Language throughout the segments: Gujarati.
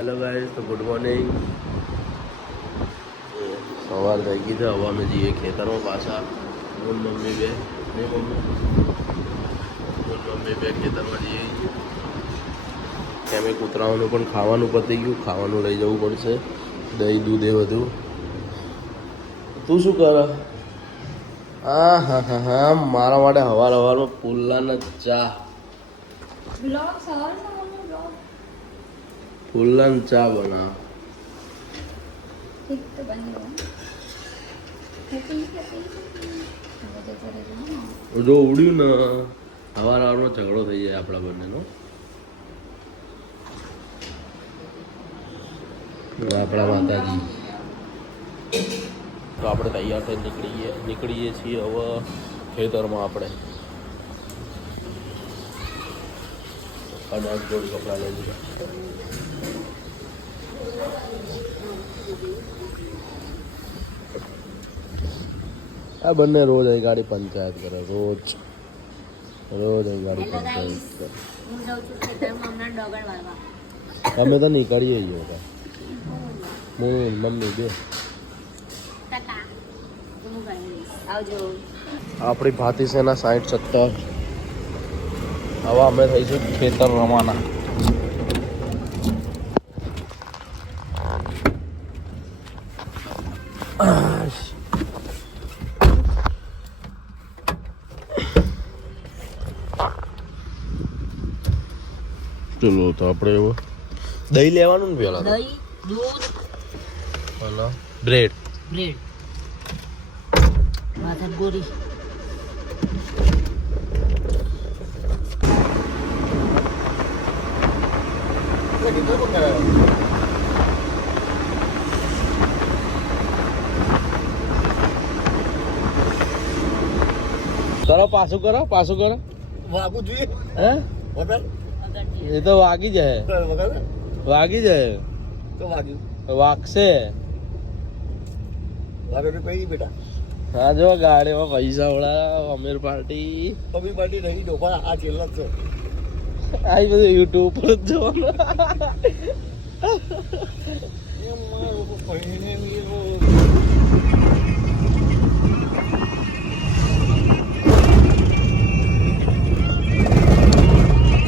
હેલો ગાઈસ, તો ગુડ મોર્નિંગ. સવાર થઈ ગઈ છે. હવે અમે જઈએ ખેતરમાં પાછા. મમ્મી બે ખેતરમાં જઈએ. કેમ કે કૂતરાઓનું પણ ખાવાનું પતી ગયું. ખાવાનું લઈ જવું પડશે, દહીં દૂધ એ બધું. તું શું કરે? હા મારા માટે હવારમાં પુલ્લાના ચા. ફૂલન ચા બના જો ઉડ્યું ને હવારમાં ઝઘડો થઈ જાય આપણા બંનેનો. આપણા માતાજી. તો આપણે તૈયાર થઈ નીકળીએ છીએ હવે ખેતરમાં. આપણે અનાજ જોડી કપડાં લઈ લીધા. આ બંને રોજ અહીં ગાડી પંચાયત કરે. રોજ અહીં ગાડી પંચાયત કરે. અમે તો નીકળીએ છીએ. હું મમ્મી બે. આપણી ભાતી સેના 60-70. હવે અમે થઈશું ખેતર રવાના. ચલો તો આપણે એવું દહીં લેવાનું ને પેલા. દહીં, દૂધ અને બ્રેડ. બાદર ગોરી. પાછું કરો વાગવું જોઈએ. હે વગર એ તો વાગી જાય. તો વાગ્યું. વાગશે. વાગે તો કઈ બેટા. હા જો ગાડીમાં પૈસા વળા અમીર પાર્ટી. અમી પાર્ટી નહીં ડોફા આ છેલ્લા જ છે. આ બધું યુટ્યુબ પર જ જોવાનું.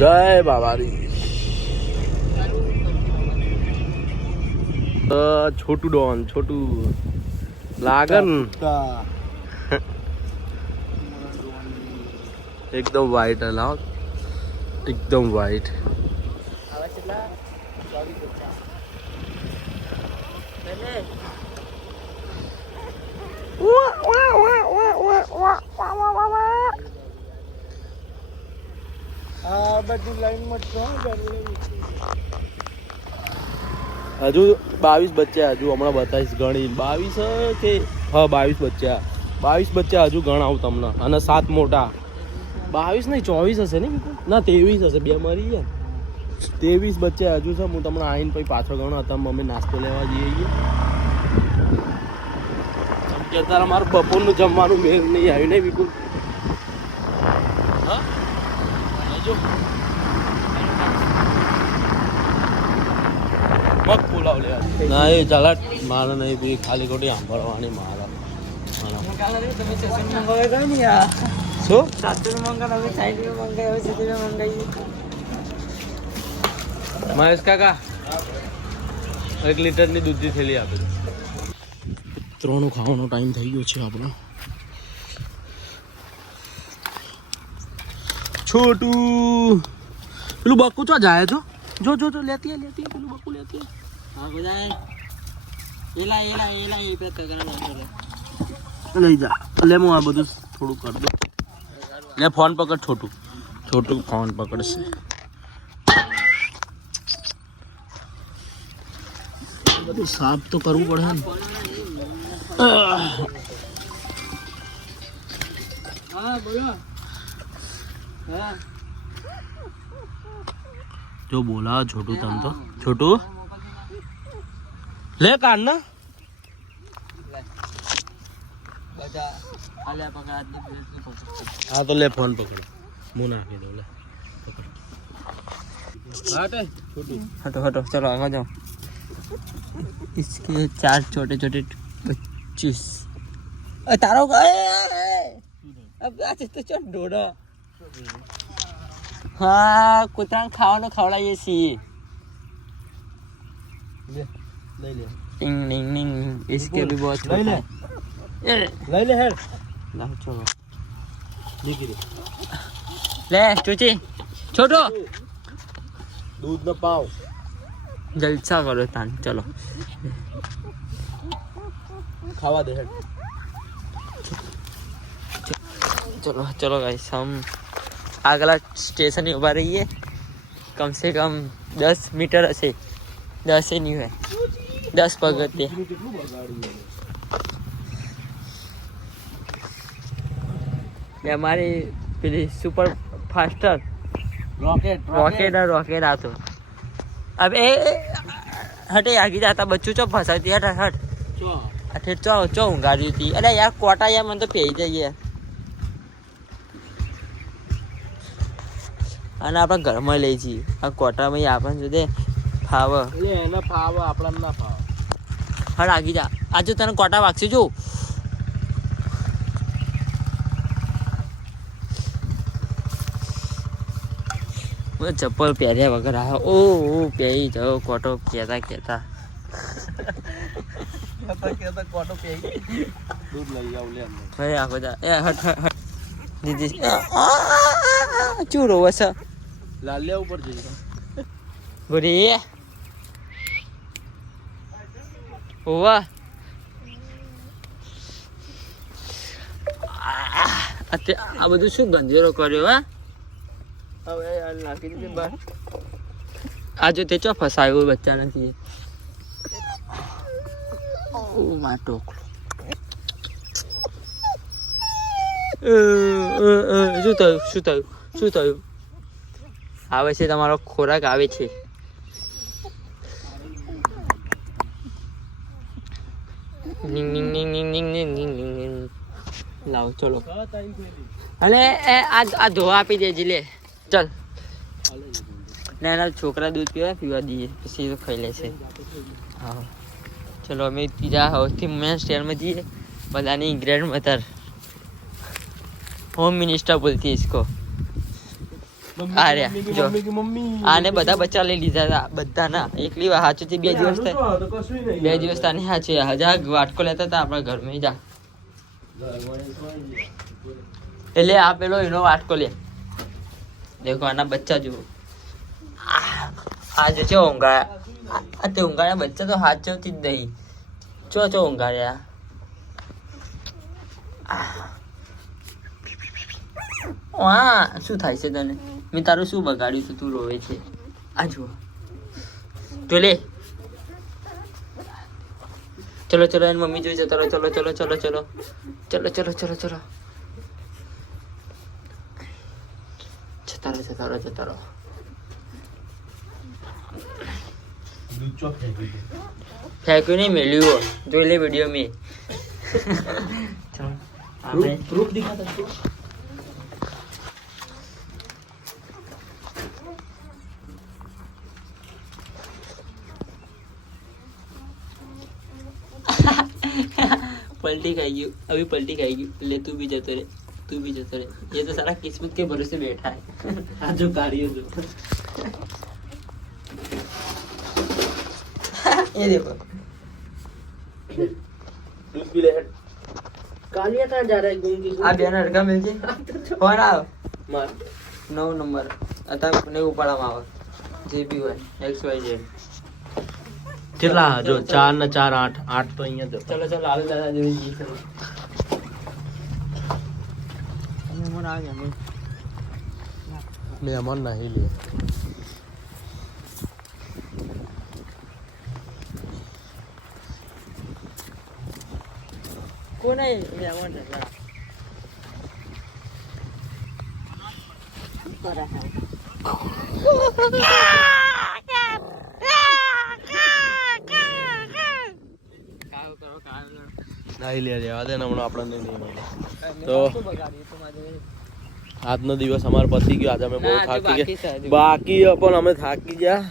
જય બાબારી. છોટું ડોન લાગન એકદમ વ્હાઈટ. લાવ એકદમ વ્હાઈટ. બધી લાઈનમાં હજુ 22 બચ્ચા. હજુ હમણાં બતાવીશ ગણી. 22 કે હા 22 બચ્ચા. 22 બચ્ચા હજુ ગણાવું તમને. અને 7 મોટા. 22 નહીં 24 હશે ને? ના 23 હશે. 2 મરી ગયા. 23 બચ્ચા હજુ છે. હું તમને આવીને પછી પાછળ ગણો. તમે મમ્મી નાસ્તો લેવા જઈએ. અત્યારે મારું બપોરનું જમવાનું મેળ નહીં આવ્યું નહીં બિલકુલ. હા જો મગ પુલાવ લેવા. ના એ ચાલે મારે નહીં પી. ખાલી ખોટી સાંભળવાની મારા. શું મહેશ કાકા 1 લીટરની દૂધની થેલી આપી દો. ત્રણનું ખાવાનો ટાઈમ થઈ ગયો છે આપણો. છોટું પેલું બકુ ચો જાય છો? જો લેતી પેલું બકુ લેતી. હા બધા એલા એ પે લઈ જા. લે હું આ બધું થોડું કરી દઉં. લે ફોન પકડ. છોટું ફોન પકડશે. બધું સાફ તો કરવું પડે ને. હા બોલો. હા જો બોલા છોટું તમ તો. છોટું લે કાન ના. હા તો લે ફોન પકડ. હું નાખી દઉં. લે પકડ. છોટું હટો ચલો આગળ જાઓ. इसके 4 छोटे छोटे 25 तारो अब आज तो चल ढोड़ा हाँ कुतरा खावा खवड़ाइए सी ले ले टिंग टिंग टिंग इसके भी बहुत ले ले ले हेड लाओ चलो નીકળી ले चूची छोटो दूध न पाव जलसा करो तान चलो खावा दे हेड चलो चलो गाइस हम अगला स्टेशन ही उभा रही है कम से कम 10 मीटर हશે 10 ही नहीं है 10 पगथिया हमारी પેલી સુપર ફાસ્ટર રોકેટ આતો अब ए हटे आगे जाता बच्चों चो फसाती हट हट अठे चो चो ઊંઘાડી હતી અરે યાર કોટા યાર મને તો પેઈ જઈએ અને આપણે ઘરમાં લઈ જઈએ આ કોટામાં આપણને જોડે ફાવ એટલે એને ફાવ આપણને ના ફાવ હટ આગી જા આજે તને કોટા વાગશે જો ચપ્પલ પહેર્યા વગર આવ્યો ઓ પહેરી જાઓ કોટો કહેતા કોટો પી દૂધ લઈ આવ લે અંદર ભાઈ આ બધા એ હટ હટ દીદી ચૂરો વસ લાલ્યા ઉપર જઈ ગોરી ઓવા આ બધું શું ગંધેરો કર્યો હા હવે યાર નાખી દીધી બહાર આજે તે ચો ફસાયો બચ્ચા નથી ઓ મા ટોકલો શું થયું આવે છે તમારો ખોરાક આવે છે લાવો ચલો અલે આ ધોવા આપી દેજી લે चल नाना छोकरा दूध पीवा दिए પછી તો ખાઈ લેશે હા ચલો અમે ત્રીજા હાઉસથી મેન સ્ટેન્ડ में दिए બધાની ગ્રેડ મધર હોમ મિનિસ્ટર બોલતી है इसको અરે જો આને બધા બચ્ચા લઈ લીધા હતા બધાના એકલી વાર હાચુથી 2 દિવસ થાય 2 દિવસ તાની હાચે હજાર વાટકો લેતા હતા આપણા ઘરમાં જા એટલે આ પેલો એનો વાટકો લે देखो आना बच्चा जो आज जो ઊંઘાયા તે ઊંઘાયા બચ્ચા તો હાથ ચવતી જ નહીં ચો ઊંઘાયા વાહ શું થાય છે તને મેં તારું શું બગાડ્યું તું તું રોવે છે આ જો તો લે ચલો ચલો એની મમ્મી જોઈ છે ચલો ચલો ચલો ચલો ચલો ચલો ચલો ચલો ચલો જતા રહો ફેંક્યું નહીં મેલ્યું જોઈ લે વિડીયો મેં પ્રૂફ દિખાતા पलटी खाएगी अभी पलटी खाएगी ले तू भी जतो रे ये तो सारा किस्मत के भरोसे बैठा है આ જો કાઢીએ જો ये देखो दूध पी ले हेड कालिया कहाँ जा रहा है घूम के आप बेना लड़का मिल जे फोन आओ मार 9 नंबर आता नहीं उपाड़ा मावा जे भी હોય XYZ કેટલા જો 4 ને 4 8 8 તો અહીંયા જ चलो चलो आलू दादा जो जी चलो मेहमान आ गया મહેમાન નહીં લે कौन है मेहमान है નહીં લે રહેવા દે ને હમણાં આપણને નહીં મળે તો આજનો દિવસ અમારો પતી ગયો આજે અમે બહુ થાકી ગયા બાકી પણ અમે થાકી ગયા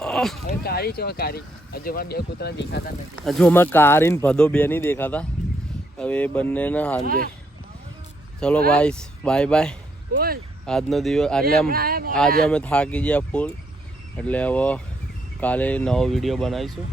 હવે કારી છો કારી હજુ મારા બે કૂતરા દેખાતા નથી. હજુ અમારે કારીન ભદો બે નહીં દેખાતા. હવે એ બંનેને સાંજે ચલો ભાઈ બાય બાય. બોલ આજનો દિવસ એટલે આજે અમે થાકી ગયા ફૂલ એટલે હવે કાલે નવો વિડીયો બનાવીશું.